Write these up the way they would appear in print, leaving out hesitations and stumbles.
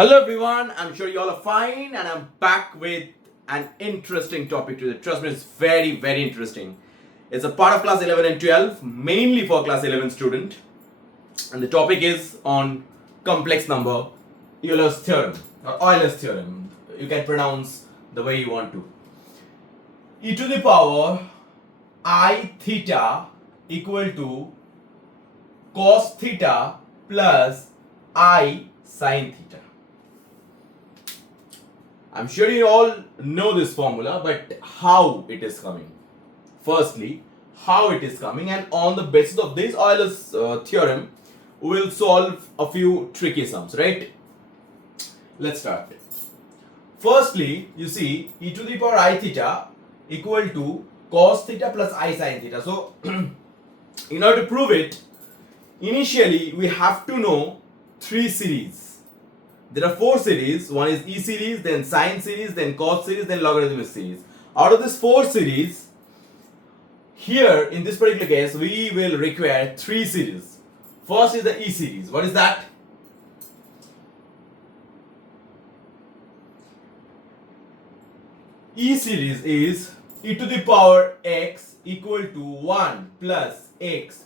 Hello everyone, I'm sure you all are fine and I'm back with an interesting topic today. Trust me, it's very interesting. It's a part of class 11 and 12, mainly for class 11 student. And the topic is on complex number, Euler's theorem or Euler's theorem. You can pronounce the way you want to. E to the power I theta equal to cos theta plus I sin theta. I'm sure you all know this formula, but how it is coming? Firstly, how it is coming, and on the basis of this Euler's theorem, we will solve a few tricky sums, right? Let's start. Firstly, you see e to the power I theta equal to cos theta plus I sin theta. So, in order to prove it, initially we have to know three series. There are four series. One is E series, then sine series, then cos series, then logarithmic series. Out of this four series, here in this particular case, we will require three series. First is the E series. What is that? E series is e to the power x equal to 1 plus x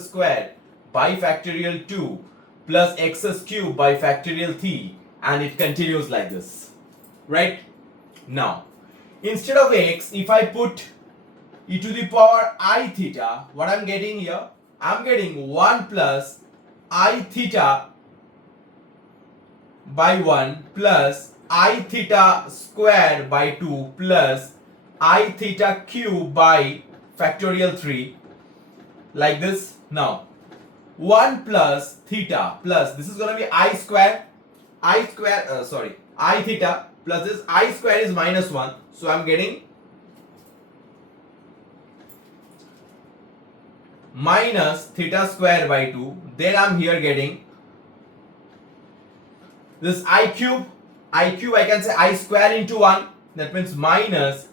squared by factorial 2 plus x cube by factorial 3, and it continues like this, right? Now, instead of x, if I put e to the power I theta, what I'm getting here? I'm getting 1 plus I theta by 1 plus I theta squared by 2 plus I theta cube by factorial 3, like this. Now, 1 plus theta plus this is going to be I theta plus this I square is minus 1. So I'm getting minus theta square by 2. Then I'm here getting this I cube I can say I square into 1. That means minus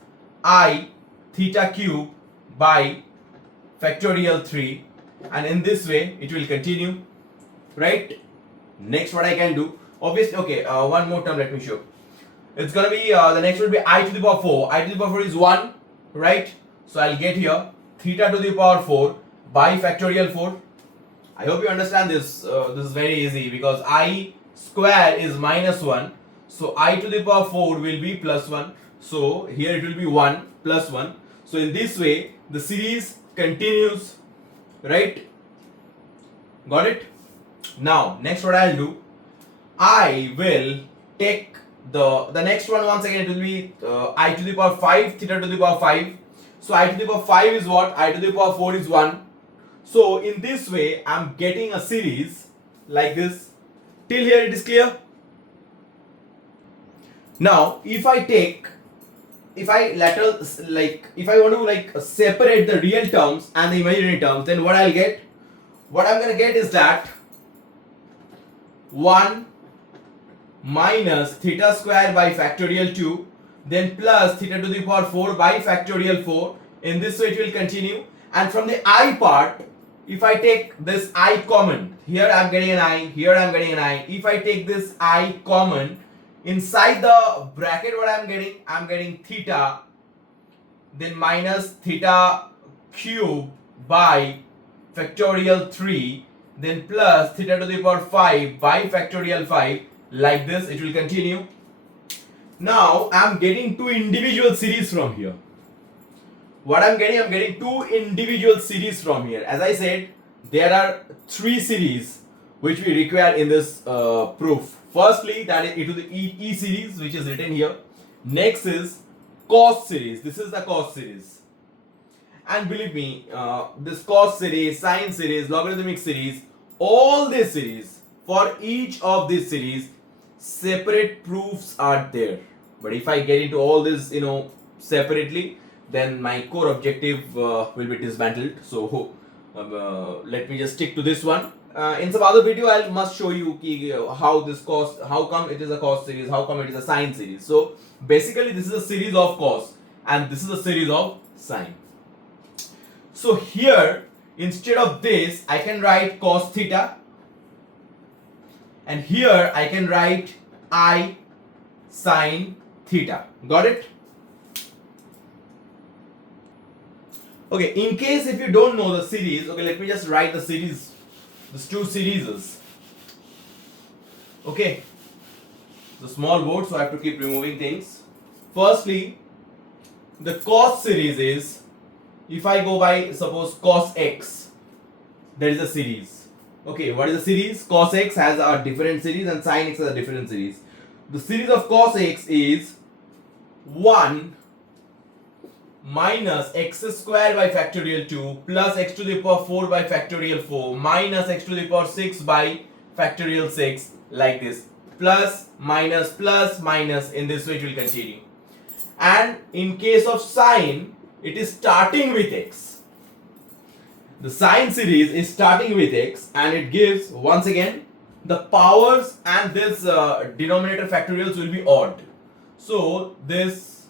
I theta cube by factorial 3. And in this way it will continue, right? Next, what I can do, obviously, okay, one more term let me show. It's gonna be the next will be I to the power 4. I to the power 4 is 1, right? So I'll get here theta to the power 4 by factorial 4. I hope you understand this. This is very easy because I square is minus 1, so I to the power 4 will be plus 1. So here it will be 1 plus 1. So in this way the series continues, right? Got it? Now next, what I'll do, I will take the next one. Once again it will be I to the power 5 theta to the power 5. So I to the power 5 is what? I to the power 4 is 1. So in this way I'm getting a series like this. Till here it is clear? Now if I want to separate the real terms and the imaginary terms, then what I'll get? What I'm gonna get is that 1 minus theta square by factorial 2, then plus theta to the power 4 by factorial 4. In this way it will continue. And from the I part, if I take this I common, here I'm getting an I, here I'm getting an I. If I take this I common, inside the bracket what I'm getting theta, then minus theta cube by factorial 3, then plus theta to the power 5 by factorial 5, like this it will continue. Now I'm getting two individual series from here. What I'm getting two individual series from here. As I said, there are three series which we require in this proof. Firstly, that is e to the E series, which is written here. Next is cos series. This is the cos series. And believe me, this cos series, sine series, logarithmic series, all these series, for each of these series, separate proofs are there. But if I get into all this, separately, then my core objective will be dismantled. So let me just stick to this one. In some other video I must show you how come it is a cos series, how come it is a sine series. So basically this is a series of cos and this is a series of sine. So here instead of this I can write cos theta and here I can write I sine theta. Got it? Okay, in case if you don't know the series, okay, let me just write the series, these two series. Okay, the small board, so I have to keep removing things. Firstly, the cos series is, if I go by suppose cos x, there is a series. Okay, what is the series? Cos x has a different series and sin x has a different series. The series of cos x is 1 minus x square by factorial 2 plus x to the power 4 by factorial 4 minus x to the power 6 by factorial 6, like this. Plus, minus, in this way it will continue. And in case of sine, it is starting with x. The sine series is starting with x and it gives, once again, the powers and this denominator factorials will be odd. So this,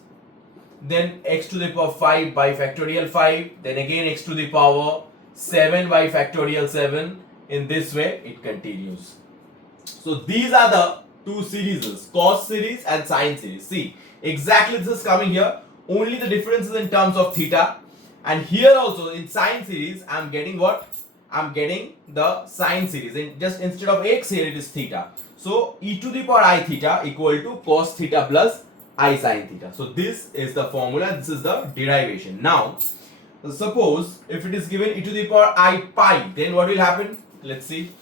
then x to the power 5 by factorial 5, then again x to the power 7 by factorial 7. In this way it continues. So these are the two series, cos series and sine series. See, exactly this is coming here, only the difference is in terms of theta. And here also in sine series I am getting what? I am getting the sine series, and just instead of x here it is theta. So e to the power I theta equal to cos theta plus I sine theta. So this is the formula, this is the derivation. Now suppose if it is given e to the power I pi, then what will happen? Let's see.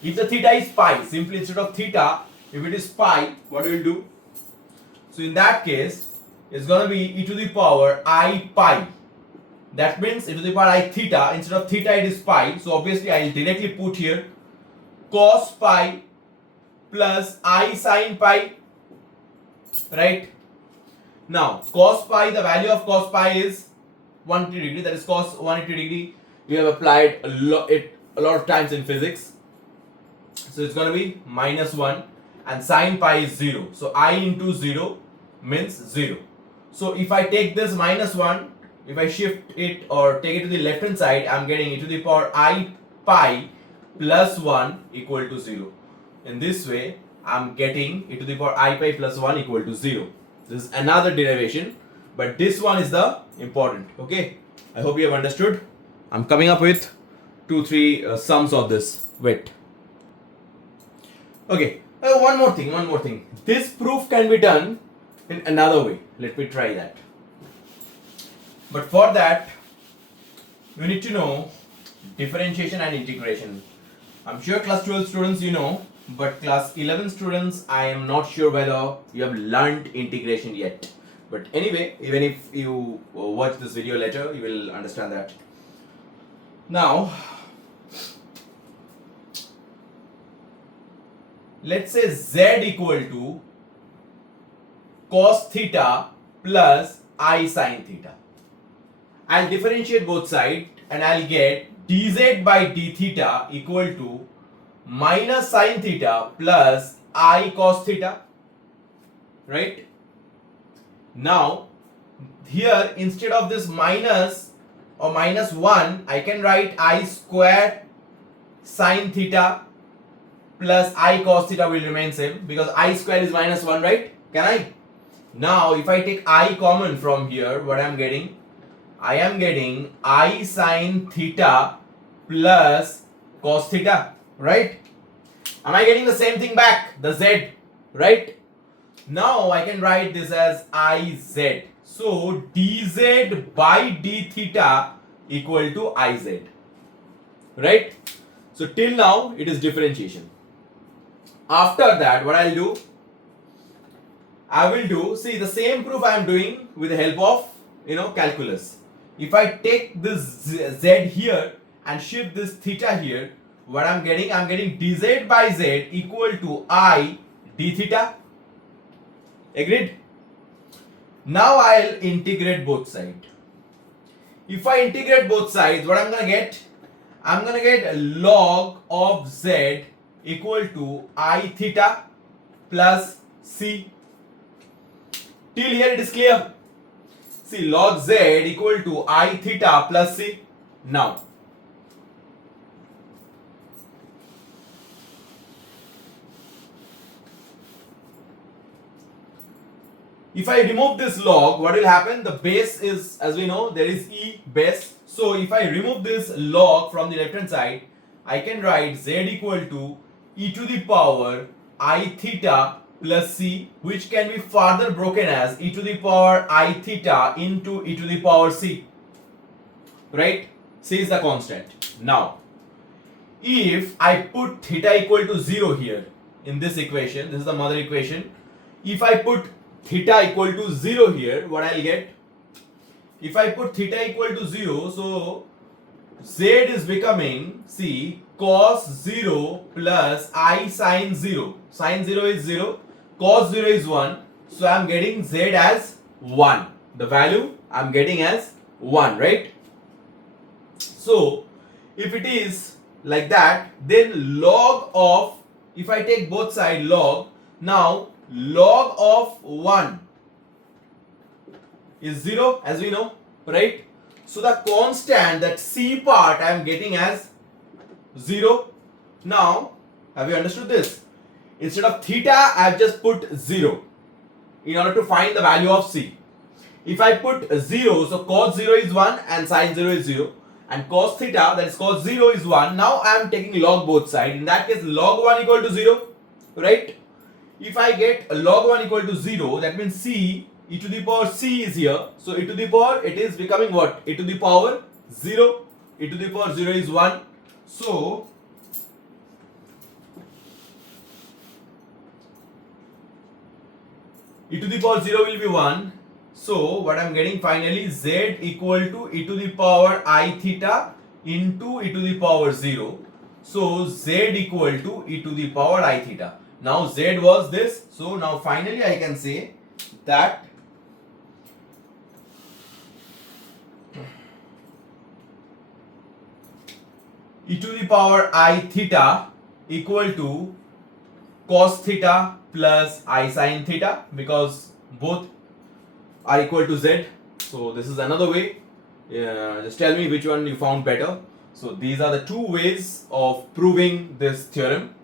If the theta is pi, simply instead of theta, if it is pi, what we will do? So in that case, it's going to be e to the power I pi. That means e to the power I theta, instead of theta it is pi. So obviously I will directly put here cos pi plus I sine pi. Right? Now cos pi, the value of cos pi is 180 degree, that is cos 180 degree. We have applied a lot of times in physics. So it's going to be minus 1 and sine pi is 0. So I into 0 means 0. So if I take this minus 1, if I shift it or take it to the left hand side, I am getting e to the power I pi plus 1 equal to 0. In this way, I am getting e to the power I pi plus 1 equal to 0. This is another derivation, but this one is the important. Okay, I hope you have understood. I am coming up with 2-3 sums of this. Wait. Okay, one more thing. This proof can be done in another way. Let me try that. But for that, we need to know differentiation and integration. I'm sure class 12 students you know, but class 11 students, I am not sure whether you have learned integration yet. But anyway, even if you watch this video later, you will understand that. Now, let's say z equal to cos theta plus I sine theta. I'll differentiate both sides and I'll get dz by d theta equal to minus sine theta plus I cos theta. Right? Now, here instead of this minus or minus 1, I can write I square sine theta plus I cos theta will remain same because I square is minus 1, right? Can I? Now, if I take I common from here, what I am getting? I am getting I sine theta plus cos theta, right? Am I getting the same thing back? The z, right? Now, I can write this as Iz. So, dz by d theta equal to Iz, right? So, till now, it is differentiation. After that, what I'll do? I will do, see the same proof I am doing with the help of, calculus. If I take this z here and shift this theta here, what I'm getting dz by z equal to I d theta. Agreed? Now I'll integrate both sides. If I integrate both sides, what I'm going to get? I'm going to get log of z equal to I theta plus c. Till here it is clear. See, log z equal to I theta plus c. Now, If I remove this log, what will happen? The base is, as we know, there is E base. So if I remove this log from the left hand side, I can write z equal to e to the power I theta plus c, which can be further broken as e to the power I theta into e to the power c. Right? C is the constant. Now, if I put theta equal to 0 here in this equation, this is the mother equation. If I put theta equal to 0 here, what I'll get? If I put theta equal to 0, so z is becoming, see, cos 0 plus I sin 0. Sin 0 is 0, cos 0 is 1. So I'm getting z as 1. The value I'm getting as 1, right? So if it is like that, then log of, if I take both sides log, now log of 1 is 0, as we know, right? So the constant, that c part, I am getting as 0. Now, have you understood this? Instead of theta, I have just put 0 in order to find the value of c. If I put 0, so cos 0 is 1 and sin 0 is 0, and cos theta, that is cos 0 is 1. Now I am taking log both sides. In that case, log 1 equal to 0, right? If I get log 1 equal to 0, that means c, e to the power c is here. So e to the power, it is becoming what? E to the power 0. E to the power 0 is 1. So e to the power 0 will be 1. So what I am getting finally, z equal to e to the power I theta into e to the power 0. So z equal to e to the power I theta. Now z was this. So now finally I can say that e to the power I theta equal to cos theta plus I sin theta, because both are equal to z. So this is another way. Just tell me which one you found better. So these are the two ways of proving this theorem.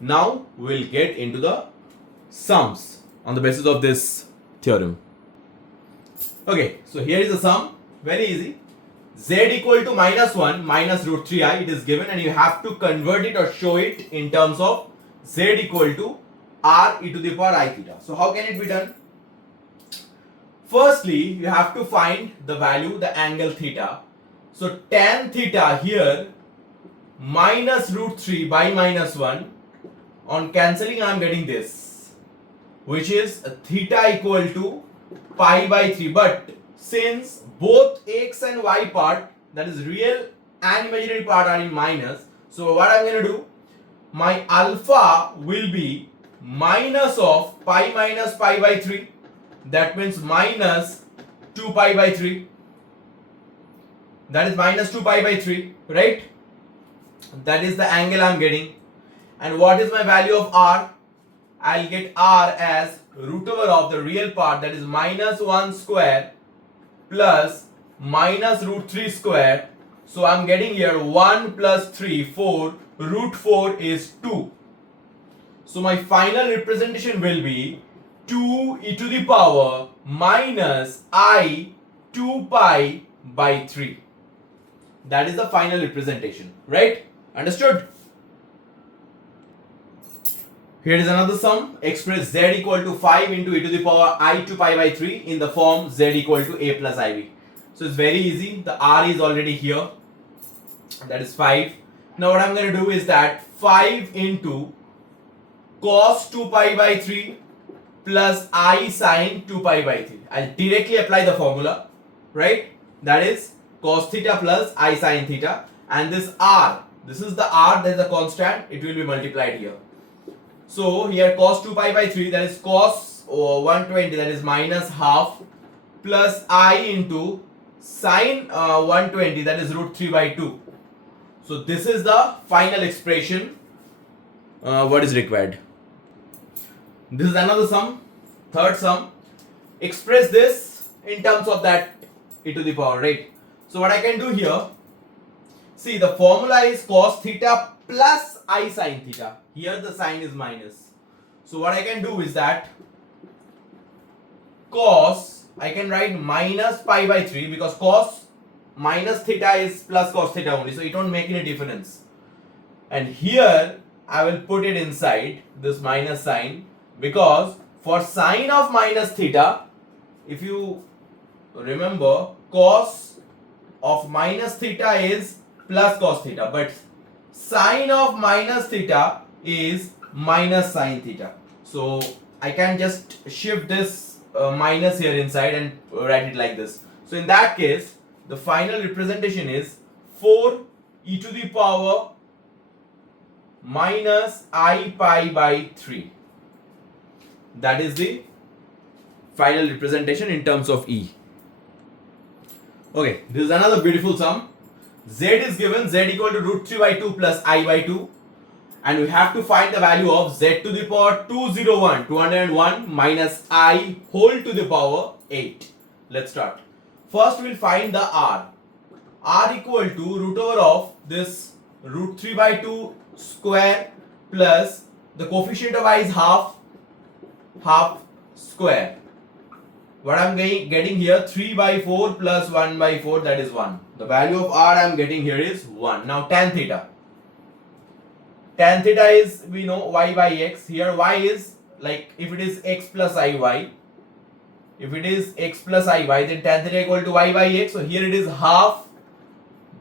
Now we'll get into the sums on the basis of this theorem. Okay, so here is the sum. Very easy. Z equal to minus 1 minus root 3i, it is given, and you have to convert it or show it in terms of z equal to r e to the power I theta. So how can it be done? Firstly, you have to find the value, the angle theta. So tan theta here minus root 3 by minus 1, on cancelling I am getting this, which is theta equal to pi by 3. But since both x and y part, that is real and imaginary part, are in minus, so what I am going to do, my alpha will be minus of pi minus pi by 3. That means minus 2 pi by 3. That is minus 2 pi by 3, right? That is the angle I am getting. And what is my value of r? I'll get r as root over of the real part, that is minus 1 square plus minus root 3 square. So I'm getting here 1 plus 3, 4. Root 4 is 2. So my final representation will be 2 e to the power minus I 2 pi by 3. That is the final representation, right? Understood? Here is another sum. Express z equal to 5 into e to the power I 2 pi by 3 in the form z equal to a plus ib. So it's very easy. The r is already here. That is 5. Now what I'm going to do is that 5 into cos 2 pi by 3 plus I sin 2 pi by 3. I'll directly apply the formula, right? That is cos theta plus I sin theta. And this r, this is the r, that is a constant, it will be multiplied here. So here cos 2 pi by 3, that is cos 120, that is minus half, plus I into sin 120, that is root 3 by 2. So this is the final expression what is required. This is another sum, third sum. Express this in terms of that e to the power, right? So what I can do here, see, the formula is cos theta plus I sin theta. Here the sign is minus. So what I can do is that cos, I can write minus pi by 3 because cos minus theta is plus cos theta only, so it won't make any difference. And here I will put it inside this minus sign because for sine of minus theta, if you remember, cos of minus theta is plus cos theta, but sine of minus theta is minus sine theta. So I can just shift this minus here inside and write it like this. So in that case, the final representation is 4 e to the power minus I pi by 3. That is the final representation in terms of e. Okay, this is another beautiful sum. Z is given, z equal to root 3 by 2 plus I by 2. And we have to find the value of z to the power 201 minus I whole to the power 8. Let's start. First we'll find the r. R equal to root over of this root 3 by 2 square plus the coefficient of I is half square. What I'm getting here, 3 by 4 plus 1 by 4, that is 1. The value of r I'm getting here is 1. Now tan theta. Tan theta is, we know, y by x. Here y is like if it is x plus iy. If it is x plus iy, then tan theta equal to y by x. So here it is half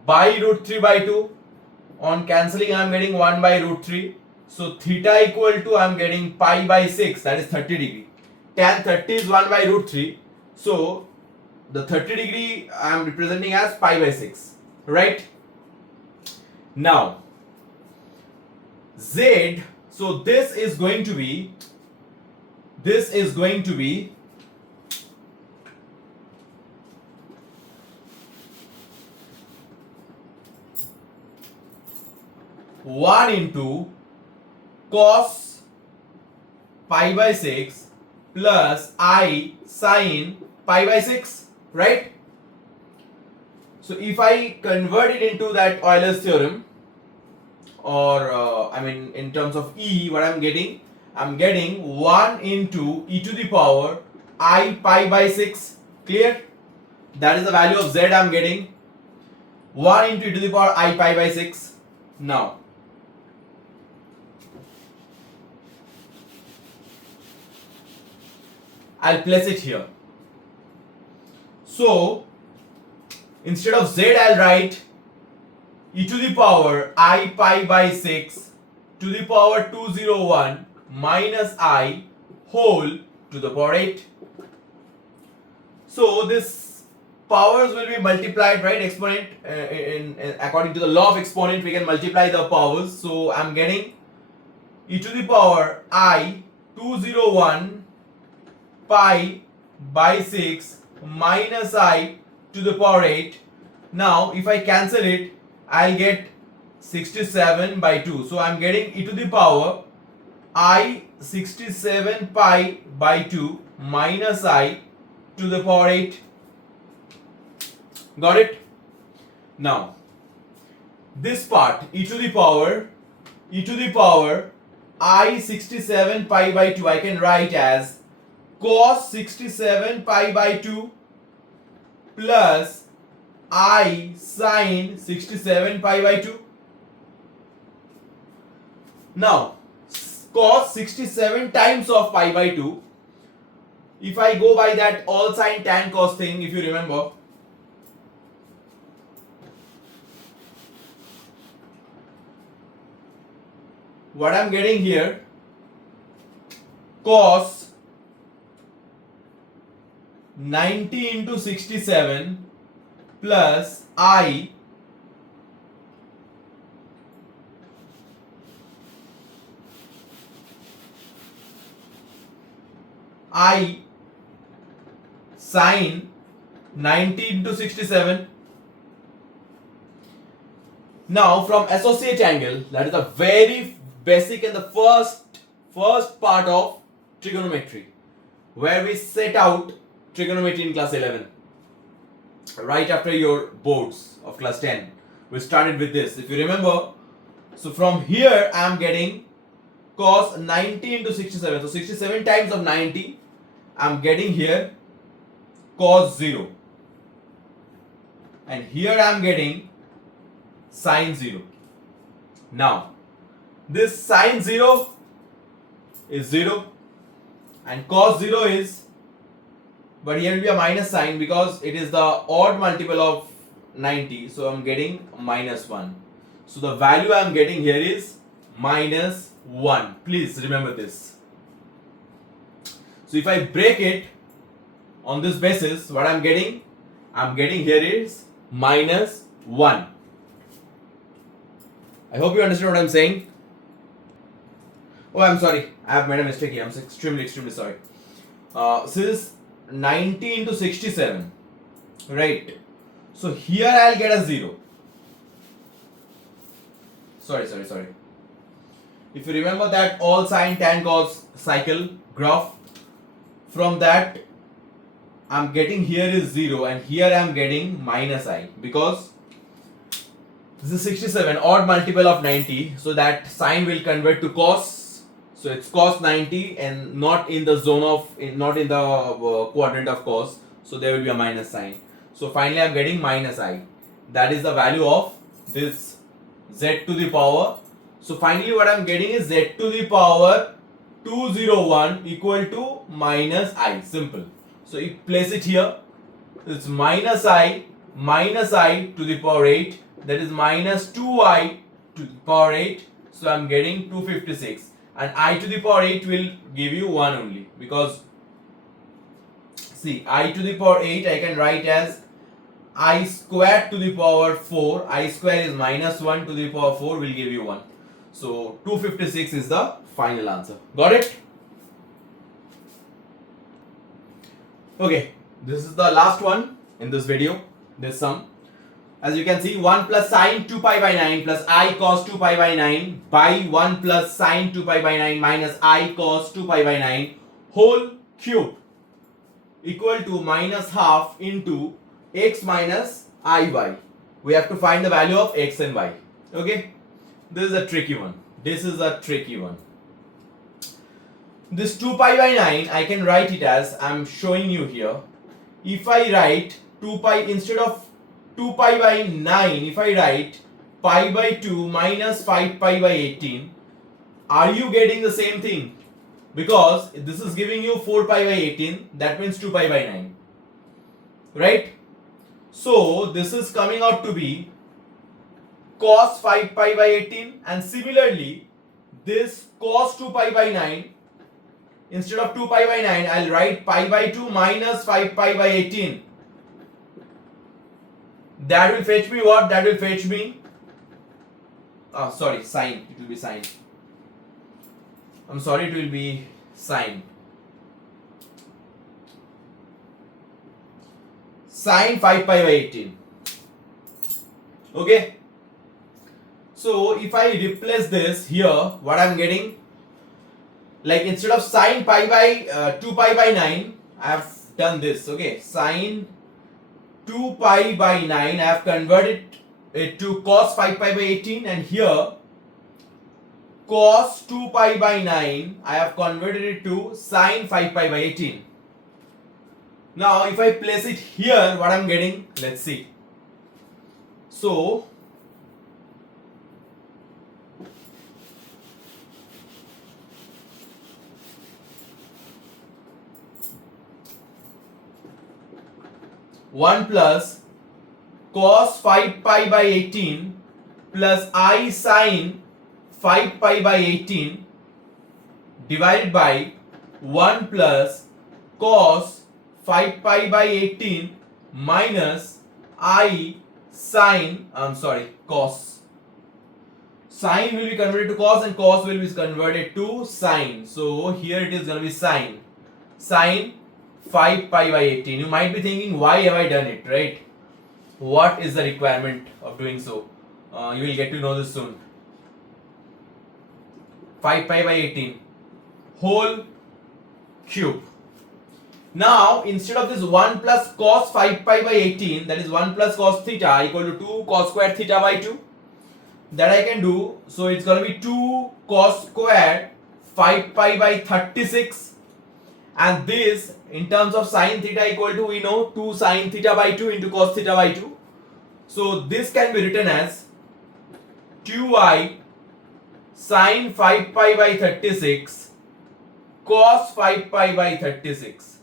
by root 3 by 2. On cancelling I am getting 1 by root 3. So theta equal to I am getting pi by 6, that is 30 degree. Tan 30 is 1 by root 3. So the 30 degree I am representing as pi by 6. Right? Now z, so this is going to be 1 into cos pi by 6 plus I sine pi by 6, right? So if I convert it into that Euler's theorem, or in terms of E, what I'm getting 1 into e to the power I pi by 6. Clear? That is the value of z I'm getting, 1 into e to the power I pi by 6. Now I'll place it here. So instead of z I'll write e to the power I pi by 6 to the power 201 minus I whole to the power 8. So this powers will be multiplied, right? Exponent according to the law of exponent we can multiply the powers. So I'm getting e to the power I 201 pi by 6 minus I to the power 8. Now if I cancel it, I'll get 67 by 2. So I'm getting e to the power I 67 pi by 2 minus I to the power 8. Got it? Now this part, e to the power I 67 pi by 2, I can write as cos 67 pi by 2 plus I sine 67 pi by 2. Now cos 67 times of pi by 2, if I go by that all sine tan cos thing, if you remember, what I'm getting here, cos 90 into 67 plus I sine 90 into 67. Now from associate angle, that is a very basic and the first part of trigonometry, where we set out trigonometry in class 11, right after your boards of class 10. We started with this, if you remember. So from here I am getting cos 90 into 67. So 67 times of 90 I am getting here cos 0. And here I am getting sin 0. Now, this sin 0 is 0 and cos 0 is, but here will be a minus sign because it is the odd multiple of 90, so I am getting minus 1. So the value I am getting here is minus 1. Please remember this. So if I break it on this basis, what I am getting? I am getting here is minus 1. I hope you understand what I am saying. Oh, I'm sorry. I have made a mistake here. I'm extremely sorry. Since 90 into 67, right? So here I'll get a 0. Sorry. If you remember that all sine tan cos cycle graph, from that I'm getting here is 0 and here I'm getting minus I, because this is 67, odd multiple of 90, so that sine will convert to cos. So it's cos 90 and not in the zone of, not in the quadrant of cos, so there will be a minus sign. So finally I'm getting minus I. That is the value of this z to the power. So finally what I'm getting is z to the power 201 equal to minus I. Simple. So you place it here. It's minus I to the power 8. That is minus 2I to the power 8. So I'm getting 256. And I to the power 8 will give you 1 only. Because see, I to the power 8 I can write as I squared to the power 4. I square is minus 1 to the power 4 will give you 1. So 256 is the final answer. Got it? Okay, this is the last one in this video, this sum. As you can see, 1 plus sine 2 pi by 9 plus I cos 2 pi by 9 by 1 plus sine 2 pi by 9 minus I cos 2 pi by 9 whole cube equal to minus half into x minus iy. We have to find the value of x and y. Okay, this is a tricky one. This 2 pi by 9 I can write it as, I am showing you here. If I write 2 pi instead of 2 pi by 9, if I write pi by 2 minus 5 pi by 18, are you getting the same thing? Because this is giving you 4 pi by 18, that means 2 pi by 9, right? So this is coming out to be cos 5 pi by 18, and similarly this cos 2 pi by 9, instead of 2 pi by 9 I'll write pi by 2 minus 5 pi by 18. That will fetch me what? That will fetch me sine. It will be sine. I'm sorry, it will be sine. Sine 5 pi by 18. Okay. So if I replace this here, what I'm getting, like instead of sine pi by 2 pi by 9, I have done this. Okay, sine 2 pi by 9, I have converted it to cos 5 pi by 18, and here cos 2 pi by 9 I have converted it to sine 5 pi by 18. Now if I place it here, what I'm getting, let's see. So one plus cos 5 pi by 18 plus I sine 5 pi by 18 divided by 1 plus cos 5 pi by 18 minus I sine, cos. Sine will be converted to cos and cos will be converted to sine. So here it is going to be sine 5 pi by 18. You might be thinking, why have I done it, right? What is the requirement of doing so? You will get to know this soon. 5 pi by 18 whole cube. Now instead of this 1 plus cos 5 pi by 18, that is 1 plus cos theta equal to 2 cos square theta by 2, that I can do. So it's going to be 2 cos square 5 pi by 36, And this in terms of sin theta equal to, we know, 2 sin theta by 2 into cos theta by 2. So this can be written as 2i sin 5 pi by 36 cos 5 pi by 36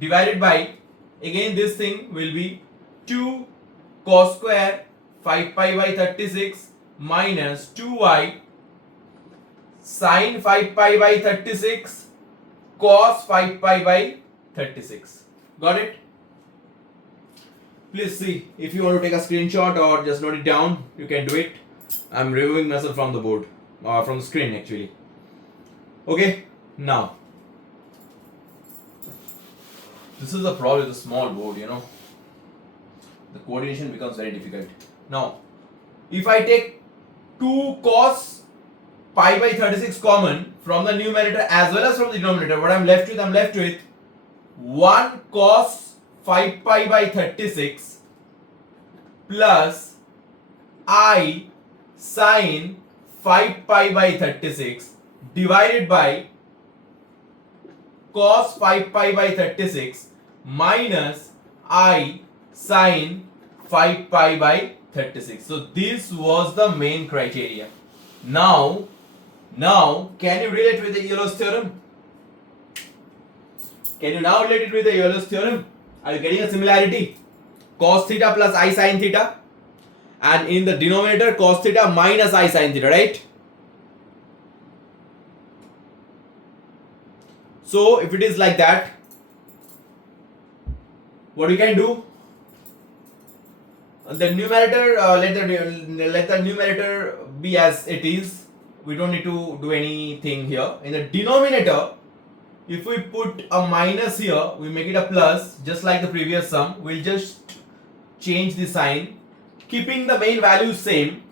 divided by, again this thing will be 2 cos square 5 pi by 36 minus 2i sin 5 pi by 36 cos 5 pi by 36. Got it? Please see, if you want to take a screenshot or just note it down, you can do it. I'm removing myself from the board, or from the screen actually. Okay, now this is the problem with a small board, you know. The coordination becomes very difficult. Now, if I take 2 cos pi by 36 common from the numerator as well as from the denominator, what I'm left with? I'm left with 1 cos 5 pi by 36 plus I sin 5 pi by 36 divided by cos 5 pi by 36 minus I sin 5 pi by 36. So this was the main criteria. Now can you relate with the Euler's theorem? Can you now relate it with the Euler's theorem? Are you getting a similarity? Cos theta plus I sin theta, and in the denominator cos theta minus I sin theta, right? So if it is like that, what you can do? The numerator, let the numerator be as it is. We don't need to do anything here. In the denominator, if we put a minus here, we make it a plus, just like the previous sum. We'll just change the sign, keeping the main values same.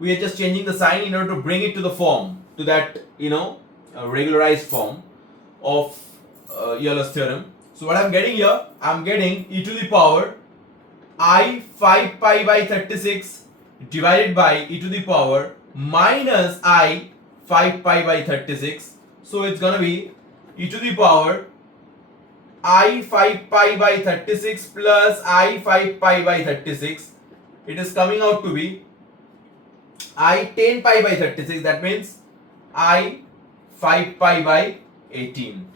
We are just changing the sign in order to bring it to the form, to that, you know, regularized form of Euler's theorem. So what I'm getting here, I'm getting e to the power I 5 pi by 36 divided by e to the power minus I 5 pi by 36. So it's gonna be e to the power I 5 pi by 36 plus I 5 pi by 36. It is coming out to be I 10 pi by 36. That means I 5 pi by 18.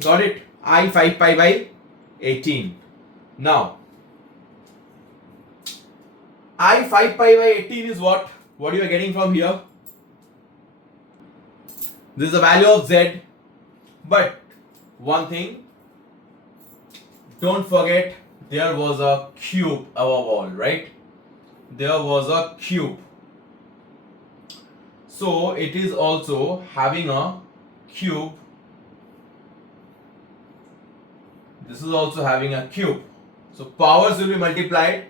Got it? I 5 pi by 18. Now, I 5 pi by 18 is what? What you are getting from here? This is the value of z. But one thing, don't forget, there was a cube above all, right? There was a cube. So it is also having a cube. This is also having a cube. So powers will be multiplied.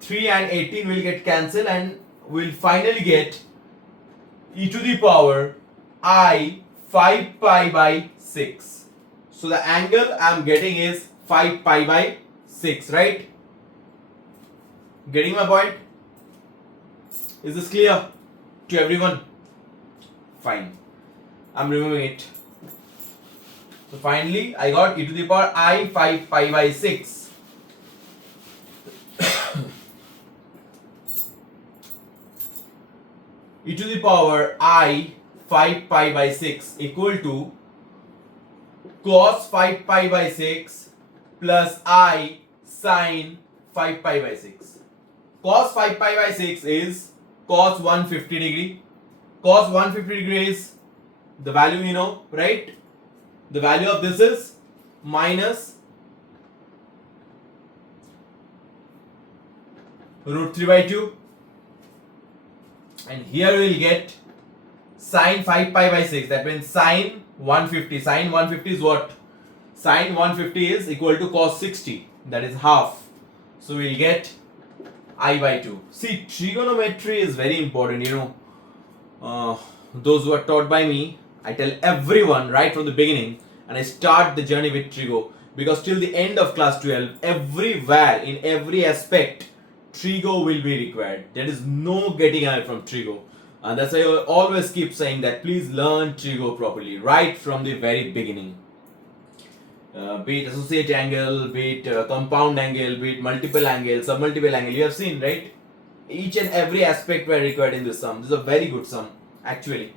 3 and 18 will get cancelled, and we'll finally get e to the power I 5 pi by 6. So the angle I'm getting is 5 pi by 6, right? Getting my point? Is this clear to everyone? Fine. I'm removing it. So finally I got e to the power I 5 pi by 6. E to the power I 5 pi by 6 equal to cos 5 pi by 6 plus I sin 5 pi by 6. Cos 5 pi by 6 is cos 150 degree. Cos 150 degree is the value we know, right? The value of this is minus root 3 by 2. And here we will get sin 5 pi by 6. That means sin 150. Sin 150 is what? Sin 150 is equal to cos 60. That is half. So we will get I by 2. See, trigonometry is very important, you know. Those who are taught by me, I tell everyone right from the beginning, and I start the journey with trigo, because till the end of class 12, everywhere, in every aspect, trigo will be required. There is no getting away from trigo. And that's why I always keep saying that please learn trig properly right from the very beginning. Be it associate angle, be it compound angle, be it multiple angle, submultiple angle. You have seen, right? Each and every aspect were required in this sum. This is a very good sum, actually.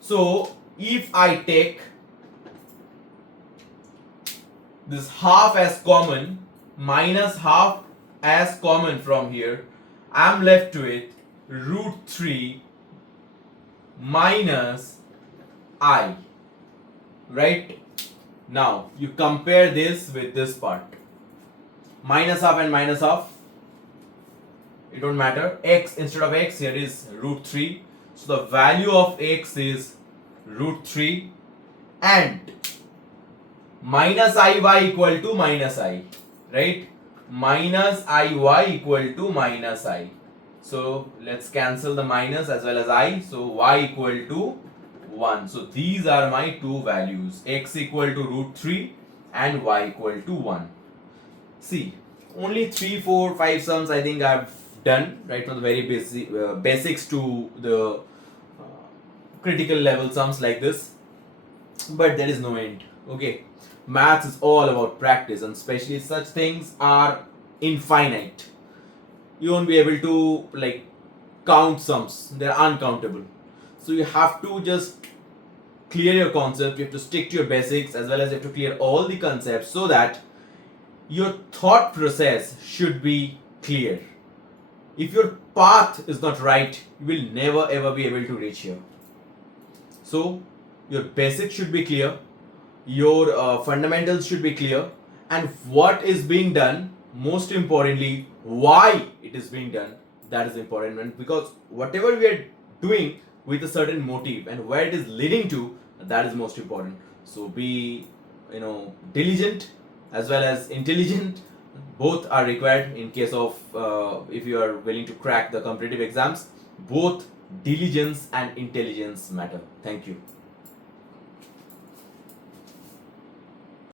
So, if I take this half as common minus half as common from here, I am left with root 3 minus I. Right? Now, you compare this with this part. Minus half and minus half, it don't matter. X instead of x here is root 3. So the value of x is root 3 and minus iy equal to minus I. Right? Minus iy equal to minus I. So let's cancel the minus as well as I. So y equal to 1. So these are my two values, x equal to root 3 and y equal to 1. See, only 3, 4, 5 sums I think I've done right from the very basics to the critical level sums like this, but there is no end. Okay, maths is all about practice, and especially such things are infinite. You won't be able to like count sums, they're uncountable. So you have to just clear your concept, you have to stick to your basics, as well as you have to clear all the concepts so that your thought process should be clear. If your path is not right, you will never ever be able to reach here. So your basics should be clear, your fundamentals should be clear, and what is being done, most importantly, why it is being done, that is important. Because whatever we are doing with a certain motive and where it is leading to, that is most important. So be diligent as well as intelligent. Both are required in case of if you are willing to crack the competitive exams. Both diligence and intelligence matter. Thank you.